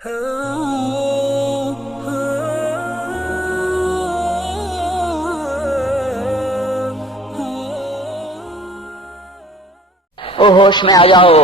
او ہوش میں آ جاؤ،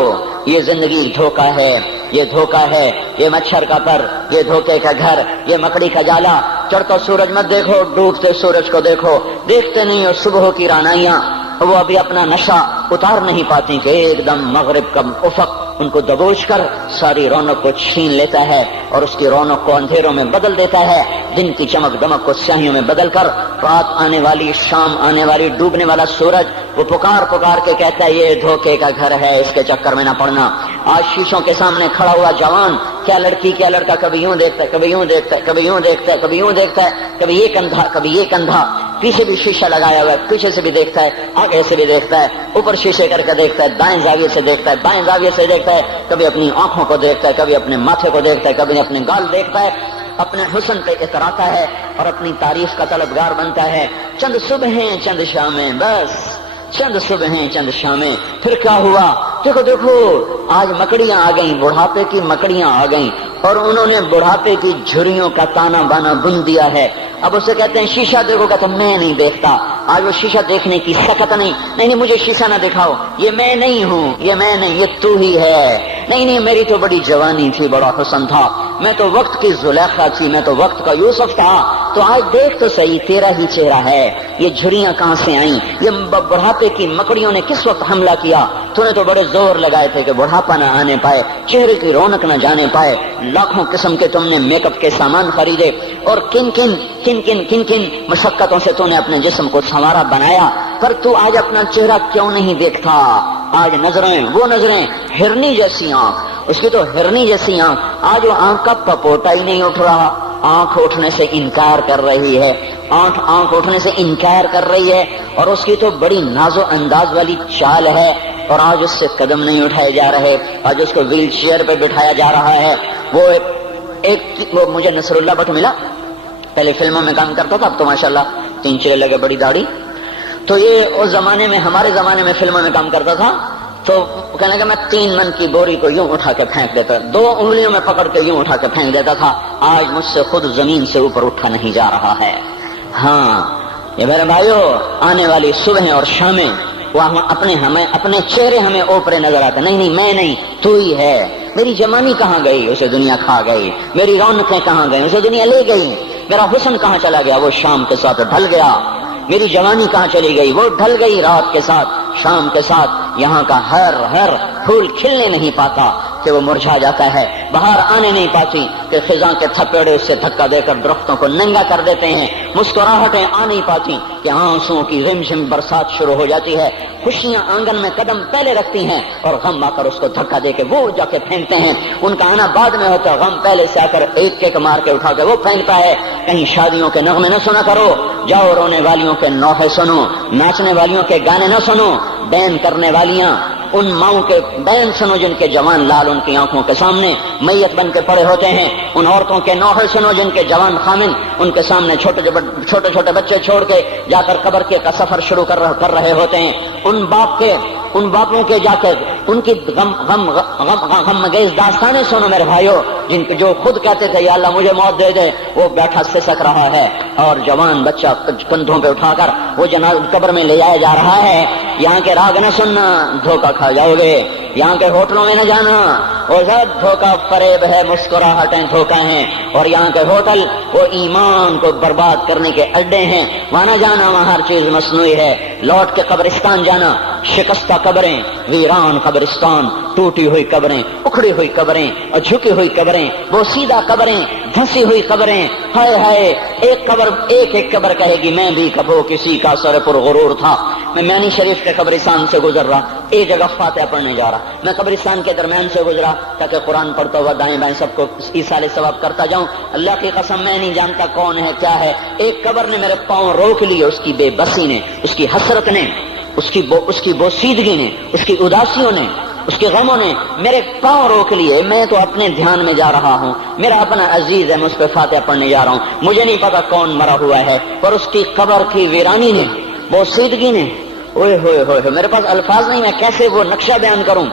یہ زندگی دھوکہ ہے، یہ دھوکہ ہے، یہ مچھر کا پر، یہ دھوکے کا گھر، یہ مکڑی کا جالا۔ چڑھتا سورج مت دیکھو، ڈوبتے سورج کو دیکھو، دیکھتے نہیں ہو صبح کی رانائیاں، وہ ابھی اپنا نشہ اتار نہیں پاتی کہ ایک دم مغرب کا افق ان کو دبوچ کر ساری رونق کو چھین لیتا ہے اور اس کی رونق کو اندھیروں میں بدل دیتا ہے، دن کی چمک دمک کو سیاہیوں میں بدل کر رات آنے والی، شام آنے والی، ڈوبنے والا سورج وہ پکار پکار کے کہتا ہے یہ دھوکے کا گھر ہے، اس کے چکر میں نہ پڑنا۔ آج شیشوں کے سامنے کھڑا ہوا جوان کیا لڑکی کیا لڑکا کبھی یوں دیکھتا ہے، کبھی یوں دیکھتا ہے، کبھی یوں دیکھتا ہے، کبھی یوں دیکھتا ہے، کبھی یہ کندھا کبھی یہ کندھا، پیچھے بھی شیشہ لگایا ہوا ہے، پیچھے سے بھی دیکھتا ہے، آگے سے بھی دیکھتا ہے، اوپر شیشے کر کے دیکھتا ہے، دائیں زاویے سے دیکھتا ہے، بائیں زاویے سے دیکھتا ہے، کبھی اپنی آنکھوں کو دیکھتا ہے، کبھی اپنے ماتھے کو دیکھتا ہے، کبھی اپنے گال دیکھتا ہے، اپنے حسن پہ اتراتا ہے اور اپنی تعریف کا طلبگار بنتا ہے۔ چند صبحیں چند شامیں، بس چند صبحیں چند شامیں، پھر کیا ہوا؟ دیکھو دیکھو آج مکڑیاں آ گئیں، بڑھاپے کی مکڑیاں آ گئیں اور انہوں نے بڑھاپے کی جھریوں کا تانا بانا بن دیا ہے۔ اب اسے کہتے ہیں شیشہ دیکھو گا تو میں نہیں دیکھتا، آج وہ شیشہ دیکھنے کی سکت نہیں مجھے شیشہ نہ دکھاؤ، یہ میں نہیں ہوں، یہ میں نہیں، یہ تو ہی ہے، نہیں میری تو بڑی جوانی تھی، بڑا حسن تھا، میں تو وقت کی زلیخا تھی، میں تو وقت کا یوسف تھا، تو آج دیکھ تو صحیح تیرا ہی چہرہ ہے، یہ جھریاں کہاں سے آئیں، یہ بڑھاپے کی مکڑیوں نے کس وقت حملہ کیا؟ تو نے تو بڑے زور لگائے تھے کہ بڑھاپا نہ آنے پائے، چہرے کی رونق نہ جانے پائے، لاکھوں قسم کے تم نے میک اپ کے سامان خریدے اور کن کن مشقتوں سے تو نے اپنے جسم کو سنوارا بنایا، پر تو آج اپنا چہرہ کیوں نہیں دیکھتا؟ آج نظریں وہ نظریں، ہرنی جیسی آنکھ، اس کی تو ہرنی جیسی آنکھ، آج وہ آنکھ کا پپوٹا ہی نہیں اٹھ رہا، آنکھ اٹھنے سے انکار کر رہی ہے، آنکھ اٹھنے سے انکار کر رہی ہے، اور اس کی تو بڑی ناز و انداز والی چال ہے، اور آج اس سے قدم نہیں اٹھائے جا رہے، آج اس کو ویل چیئر پہ بٹھایا جا رہا ہے۔ وہ مجھے نصر اللہ بٹ ملا، پہلے فلموں میں کام کرتا تھا، اب تو ماشاءاللہ 3 چیرے لگے، بڑی داڑھی، تو یہ اس زمانے میں، ہمارے زمانے میں فلموں میں کام کرتا تھا، تو کہنے لگا میں 3 من کی بوری کو یوں اٹھا کے پھینک دیتا، 2 انگلیوں میں پکڑ کے یوں اٹھا کے پھینک دیتا تھا، آج مجھ سے خود زمین سے اوپر اٹھا نہیں جا رہا ہے۔ ہاں یہ میرے بھائیو، آنے والی صبح اور شامیں وہ اپنے چہرے ہمیں اوپرے نظر آتے، نہیں میں نہیں، تو ہی ہے۔ میری جوانی کہاں گئی؟ اسے دنیا کھا گئی۔ میری رونقیں کہاں گئی؟ اسے دنیا لے گئی۔ میرا حسن کہاں چلا گیا؟ وہ شام کے ساتھ ڈھل گیا۔ میری جوانی کہاں چلی گئی؟ وہ ڈھل گئی رات کے ساتھ، شام کے ساتھ۔ یہاں کا ہر پھول کھلنے نہیں پاتا کہ وہ مرجھا جاتا ہے، بہار آنے نہیں پاتی کہ خزاں کے تھپیڑے اس سے دھکا دے کر درختوں کو ننگا کر دیتے ہیں، مسکراہٹیں آ نہیں پاتی کہ آنسوؤں کی رمجم برسات شروع ہو جاتی ہے، خوشیاں آنگن میں قدم پہلے رکھتی ہیں اور غم آ کر اس کو دھکا دے کے وہ جا کے پھینکتے ہیں۔ ان کا آنا بعد میں ہوتا ہے، غم پہلے سے آ کر ایک مار کے اٹھا کے وہ پھینکتا ہے۔ کہیں شادیوں کے نغمے نہ سنا کرو، جاؤ رونے والیوں کے نوحے سنو، ناچنے والیوں کے گانے نہ سنو، بین کرنے والیاں ان ماؤں کے بین سنو جن کے جوان لال ان کی آنکھوں کے سامنے میت بن کے پڑے ہوتے ہیں، ان عورتوں کے نوحے سنو جن کے جوان خامن ان کے سامنے چھوٹے بچے چھوڑ کے جا کر قبر کے کا سفر شروع کر رہے ہوتے ہیں، ان باپوں کے جا کر ان کی غم گیز داستانیں سنو میرے بھائیو، جن کے جو خود کہتے تھے یا اللہ مجھے موت دے دے، وہ بیٹھا سسک رہا ہے اور جوان بچہ کندھوں پہ اٹھا کر وہ جنازہ قبر میں لے جایا جا رہا ہے۔ یہاں کے راگ نہ سننا، دھوکہ کھا جاؤ گے، یہاں کے ہوٹلوں میں نہ جانا، اور سب دھوکہ فریب ہے، مسکراہٹیں دھوکہ ہیں، اور یہاں کے ہوٹل وہ ایمان کو برباد کرنے کے اڈے ہیں، وہاں نہ جانا، وہاں ہر چیز مصنوعی ہے۔ لوٹ کے قبرستان جانا، شکستہ قبریں، ویران قبرستان، ٹوٹی ہوئی قبریں، اکھڑی ہوئی قبریں اور جھکی ہوئی قبریں، بوسیدہ قبریں، دھنسی ہوئی قبریں، ہائے ایک قبر کہے گی میں بھی کبھو کسی کا سر پر غرور تھا۔ میں میانی شریف کے قبرستان سے گزر رہا، ایک جگہ فاتحہ پڑھنے جا رہا، میں قبرستان کے درمیان سے گزرا تاکہ قرآن پڑھتا ہوا دائیں بائیں سب کو ایصال ثواب کرتا جاؤں۔ اللہ کی قسم میں نہیں جانتا کون ہے کیا ہے، ایک قبر نے میرے پاؤں روک لیے، اس کی بے بسی نے، اس کی حسرت نے، اس کی بوسیدگی نے، اس کی اداسیوں نے، اس کے غموں نے میرے پاؤں روک لیے۔ میں تو اپنے دھیان میں جا رہا ہوں، میرا اپنا عزیز ہے، میں اس پہ فاتحہ پڑھنے جا رہا ہوں، مجھے نہیں پتا کون مرا ہوا ہے، پر اس کی قبر کی ویرانی نے، بوسیدگی نے، اوئے ہوئے میرے پاس الفاظ نہیں، میں کیسے وہ نقشہ بیان کروں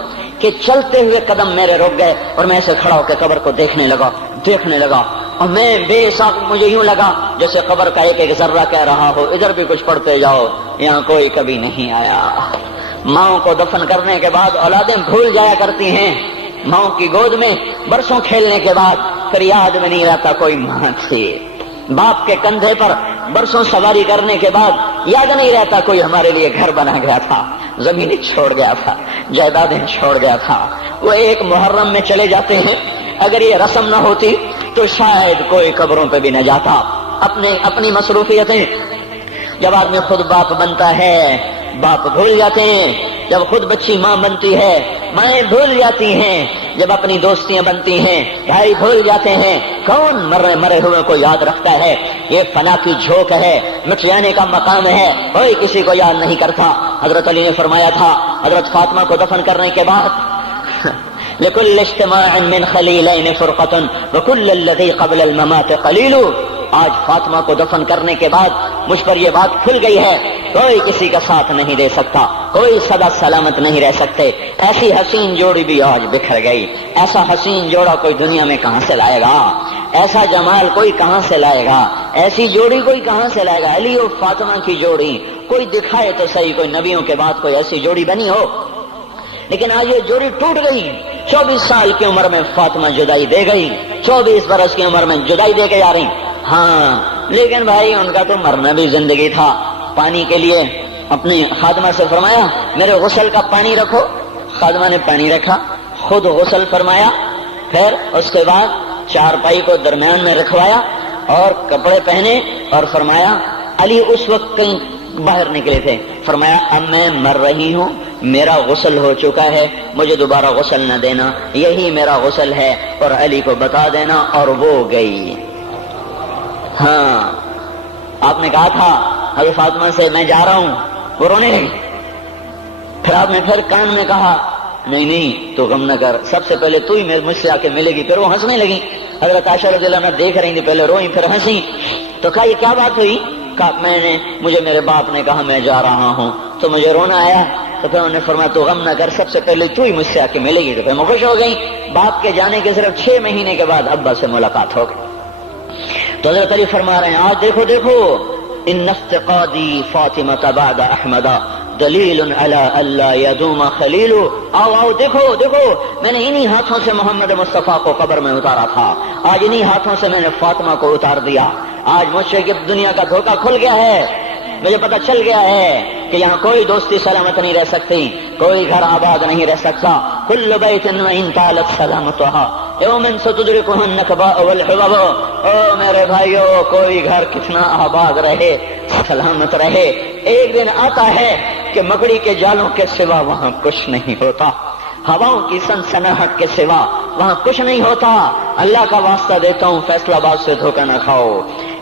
کہ چلتے ہوئے قدم میرے رک گئے اور میں ایسے کھڑا ہو کے قبر کو دیکھنے لگا اور میں بے ساک مجھے یوں لگا جیسے قبر کا ایک ایک ذرہ کہہ رہا ہو ادھر بھی کچھ پڑھتے جاؤ، یہاں کوئی کبھی نہیں آیا۔ ماؤں کو دفن کرنے کے بعد اولادیں بھول جایا کرتی ہیں، ماؤں کی گود میں برسوں کھیلنے کے بعد پھر یاد میں نہیں رہتا کوئی ماں تھی، باپ کے کندھے پر برسوں سواری کرنے کے بعد یاد نہیں رہتا کوئی ہمارے لیے گھر بنا گیا تھا، زمینیں چھوڑ گیا تھا، جائیدادیں چھوڑ گیا تھا۔ وہ ایک محرم میں چلے جاتے ہیں، اگر یہ رسم نہ ہوتی تو شاید کوئی قبروں پہ بھی نہ جاتا۔ اپنی مصروفیتیں، جب آدمی خود باپ بنتا ہے باپ بھول جاتے ہیں، جب خود بچی ماں بنتی ہے مائیں بھول جاتی ہیں، جب اپنی دوستیاں بنتی ہیں بھائی بھول جاتے ہیں، کون مرے ہوئے کو یاد رکھتا ہے؟ یہ فنا کی جھوک ہے، مٹ جانے کا مقام ہے، کوئی کسی کو یاد نہیں کرتا۔ حضرت علی نے فرمایا تھا حضرت فاطمہ کو دفن کرنے کے بعد لكل اجتماع من خليلين فرقة وكل الذي قبل الممات قليل۔ آج فاطمہ کو دفن کرنے کے بعد مجھ پر یہ بات کھل گئی ہے، کوئی کسی کا ساتھ نہیں دے سکتا، کوئی سدا سلامت نہیں رہ سکتے۔ ایسی حسین جوڑی بھی آج بکھر گئی، ایسا حسین جوڑا کوئی دنیا میں کہاں سے لائے گا؟ ایسا جمال کوئی کہاں سے لائے گا؟ ایسی جوڑی کوئی کہاں سے لائے گا؟ علی اور فاطمہ کی جوڑی کوئی دکھائے تو صحیح، کوئی نبیوں کے بعد کوئی ایسی جوڑی بنی ہو، لیکن آج یہ جوڑی ٹوٹ گئی۔ 24 سال کی عمر میں فاطمہ جدائی دے گئی، 24 برس کی عمر میں جدائی دے کے جا رہی۔ ہاں لیکن بھائی ان کا تو مرنا بھی زندگی تھا۔ پانی کے لیے اپنی خادمہ سے فرمایا میرے غسل کا پانی رکھو، خادمہ نے پانی رکھا، خود غسل فرمایا، پھر اس کے بعد چارپائی کو درمیان میں رکھوایا اور کپڑے پہنے اور فرمایا علی اس وقت کہیں باہر نکلے تھے، فرمایا اب میں مر رہی ہوں، میرا غسل ہو چکا ہے، مجھے دوبارہ غسل نہ دینا، یہی میرا غسل ہے اور علی کو بتا دینا، اور وہ گئی۔ ہاں آپ نے کہا تھا حضرت فاطمہ سے میں جا رہا ہوں، وہ رونے لگی، پھر آپ نے پھر کان میں کہا نہیں تو غم نہ کر، سب سے پہلے تو ہی مجھ سے آ کے ملے گی۔ پھر وہ ہنسنے لگی، حضرت عائشہ رضی اللہ عنہا دیکھ رہی تھی، پہلے روئی پھر ہنسی، تو کہا یہ کیا بات ہوئی؟ کہا مجھے میرے باپ نے کہا میں جا رہا ہوں تو مجھے رونا آیا، تو پھر انہوں نے فرمایا تو غم نہ کر، سب سے پہلے تو ہی مجھ سے آ کے ملے گی۔ تو پھر میں خوش ہو گئی۔ باپ کے جانے کے صرف 6 مہینے کے بعد ابا سے ملاقات ہو گئی۔ تو حضرت علی فرما رہے ہیں آج دیکھو ان افتقادی فاطمہ بعد احمد دلیل علی اللہ یدوم خلیل۔ آؤ دیکھو میں نے انہی ہاتھوں سے محمد مصطفیٰ کو قبر میں اتارا تھا، آج انہی ہاتھوں سے میں نے فاطمہ کو اتار دیا۔ آج مجھ سے کہ دنیا کا دھوکہ کھل گیا ہے، مجھے پتہ چل گیا ہے کہ یہاں کوئی دوستی سلامت نہیں رہ سکتی، کوئی گھر آباد نہیں رہ سکتا۔ کل بیت وان طالت سلامتها یوما ستدرکہ النکباء والحبب۔ او میرے بھائیو، کوئی گھر کتنا آباد رہے، سلامت رہے، ایک دن آتا ہے کہ مکڑی کے جالوں کے سوا وہاں کچھ نہیں ہوتا، ہواؤں کی سنسناہٹ کے سوا وہاں کچھ نہیں ہوتا۔ اللہ کا واسطہ دیتا ہوں فیصلہ آباد سے دھوکہ نہ کھاؤ،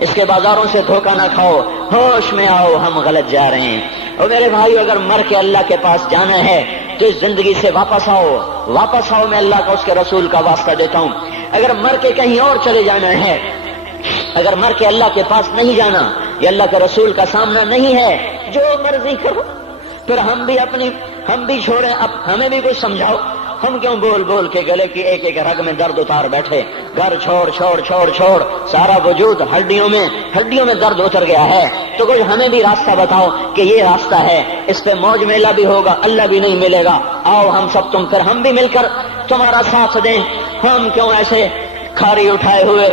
اس کے بازاروں سے دھوکہ نہ کھاؤ، ہوش میں آؤ، ہم غلط جا رہے ہیں۔ اور میرے بھائیو، اگر مر کے اللہ کے پاس جانا ہے تو اس زندگی سے واپس آؤ، میں اللہ کا اس کے رسول کا واسطہ دیتا ہوں۔ اگر مر کے کہیں اور چلے جانا ہے، اگر مر کے اللہ کے پاس نہیں جانا یا اللہ کے رسول کا سامنا نہیں ہے، جو مرضی کرو، پھر ہم بھی چھوڑیں، اب ہمیں بھی کچھ سمجھاؤ، ہم کیوں بول کے گلے کی ایک ایک رگ میں درد اتار بیٹھے؟ گھر چھوڑ سارا وجود ہڈیوں میں درد اتر گیا ہے، تو کوئی ہمیں بھی راستہ بتاؤ کہ یہ راستہ ہے، اس پہ موج میلہ بھی ہوگا، اللہ بھی نہیں ملے گا، آؤ ہم سب پھر ہم بھی مل کر تمہارا ساتھ دیں۔ ہم کیوں ایسے کھاری اٹھائے ہوئے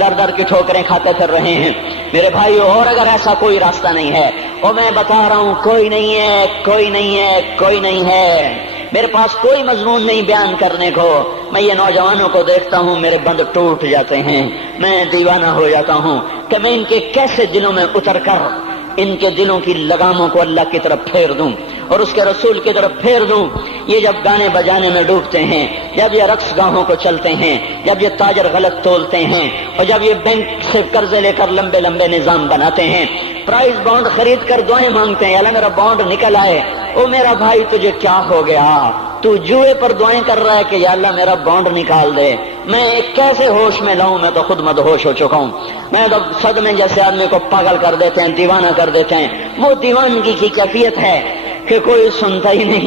در کی ٹھوکریں کھاتے پھر رہے ہیں؟ میرے بھائیو، اور اگر ایسا کوئی راستہ نہیں ہے، اور میں بتا رہا ہوں کوئی نہیں ہے، میرے پاس کوئی مضمون نہیں بیان کرنے کو، میں یہ نوجوانوں کو دیکھتا ہوں میرے بند ٹوٹ جاتے ہیں، میں دیوانہ ہو جاتا ہوں کہ میں ان کے کیسے دلوں میں اتر کر ان کے دلوں کی لگاموں کو اللہ کی طرف پھیر دوں اور اس کے رسول کی طرف پھیر دوں۔ یہ جب گانے بجانے میں ڈوبتے ہیں، جب یہ رقص گاہوں کو چلتے ہیں، جب یہ تاجر غلط تولتے ہیں، اور جب یہ بینک سے قرضے لے کر لمبے نظام بناتے ہیں، پرائز بانڈ خرید کر دعائیں مانگتے ہیں اللہ میرا بانڈ نکل آئے۔ او میرا بھائی، تجھے کیا ہو گیا؟ تو جوئے پر دعائیں کر رہا ہے کہ یا اللہ میرا بانڈ نکال دے۔ میں کیسے ہوش میں لاؤں؟ میں تو خود مدہوش ہو چکا ہوں۔ میں تو صدمے جیسے آدمی کو پاگل کر دیتے ہیں، دیوانہ کر دیتے ہیں۔ وہ دیوانگی کی کیفیت ہے کہ کوئی سنتا ہی نہیں،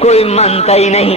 کوئی مانتا ہی نہیں،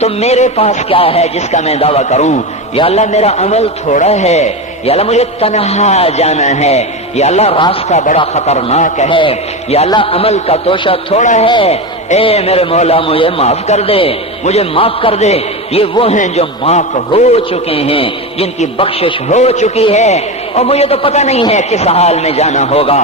تو میرے پاس کیا ہے جس کا میں دعویٰ کروں؟ یا اللہ میرا عمل تھوڑا ہے، یا اللہ مجھے تنہا جانا ہے، یا اللہ راستہ بڑا خطرناک ہے، یا اللہ عمل کا توشہ تھوڑا ہے، اے میرے مولا مجھے معاف کر دے، مجھے معاف کر دے۔ یہ وہ ہیں جو معاف ہو چکے ہیں، جن کی بخشش ہو چکی ہے، اور مجھے تو پتہ نہیں ہے کس حال میں جانا ہوگا،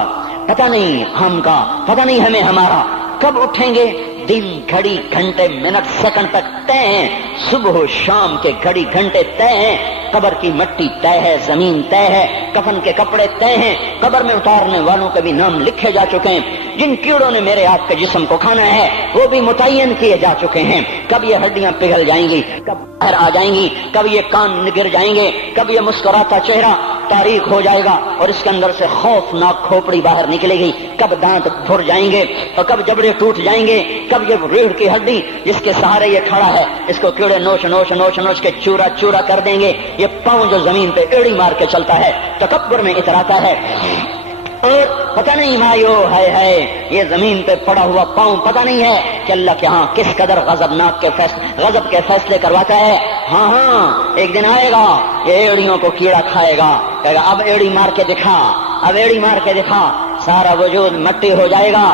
پتہ نہیں ہم کا، پتہ نہیں ہمیں ہمارا کب اٹھیں گے۔ دن گھڑی گھنٹے منٹ سیکنڈ تک طے ہیں، صبح و شام کے گھڑی گھنٹے طے ہیں، قبر کی مٹی طے ہے، زمین طے ہے، کفن کے کپڑے طے ہیں، قبر میں اتارنے والوں کے بھی نام لکھے جا چکے ہیں، جن کیڑوں نے میرے آپ کے جسم کو کھانا ہے وہ بھی متعین کیے جا چکے ہیں، کب یہ ہڈیاں پگھل جائیں گی، کب باہر آ جائیں گی، کب یہ کان گر جائیں گے، کب یہ مسکراتا چہرہ تاریخ ہو جائے گا اور اس کے اندر سے خوفناک کھوپڑی باہر نکلے گی، کب دانت پھر جائیں گے اور کب جبڑے ٹوٹ جائیں گے، کب یہ ریڑھ کی ہڈی جس کے سہارے یہ کھڑا ہے اس کو کیڑے نوچ نوچ نوچ نوچ کے چورا چورا کر دیں گے، یہ پاؤں جو زمین پہ ایڑی مار کے چلتا ہے تکبر میں اتراتا ہے، اور پتہ نہیں مایو ہے یہ زمین پہ پڑا ہوا پاؤں پتہ نہیں ہے کہ اللہ کے ہاں کس قدر غضب کے فیصلے کرواتا ہے۔ ہاں ہاں ایک دن آئے گا یہ ایڑیوں کو کیڑا کھائے گا، کہے گا اب ایڑی مار کے دکھا، اب ایڑی مار کے دکھا، سارا وجود مٹی ہو جائے گا،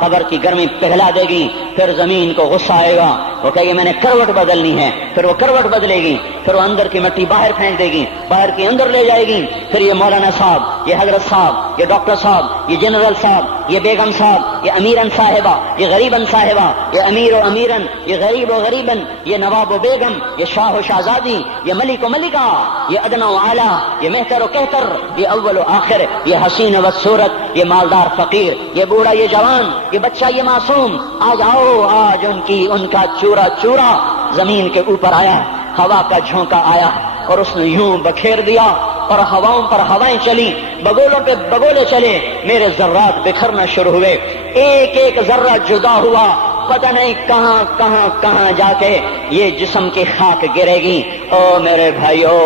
قبر کی گرمی پگھلا دے گی، پھر زمین کو غصہ آئے گا، وہ کہے گی میں نے کروٹ بدلنی ہے، پھر وہ کروٹ بدلے گی، پھر وہ اندر کی مٹی باہر پھینک دے گی، باہر کی اندر لے جائے گی، پھر یہ مولانا صاحب، یہ حضرت صاحب، یہ ڈاکٹر صاحب، یہ جنرل صاحب، یہ بیگم صاحب، یہ امیرن صاحبہ، یہ غریبن صاحبہ، یہ امیر و امیرن، یہ غریب و غریبن، یہ نواب و بیگم، یہ شاہ و شہزادی، یہ ملک و ملکہ، یہ ادنا و اعلیٰ، یہ مہتر و کہتر، یہ اول و آخر، یہ حسین و صورت، یہ مالدار فقیر، یہ بوڑھا یہ جوان، یہ بچہ یہ معصوم، آج آؤ، آج ان کا چورا چورا زمین کے اوپر آیا، ہوا کا جھونکا آیا اور اس نے یوں بکھیر دیا اور ہواؤں پر ہوائیں چلی، بگولوں پہ بگولے چلے، میرے ذرات بکھرنا شروع ہوئے، ایک ایک ذرہ جدا ہوا، پتہ نہیں کہاں کہاں کہاں جا کے یہ جسم کی خاک گرے گی۔ او میرے بھائیو،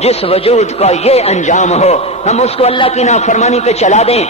جس وجود کا یہ انجام ہو ہم اس کو اللہ کی نافرمانی پہ چلا دیں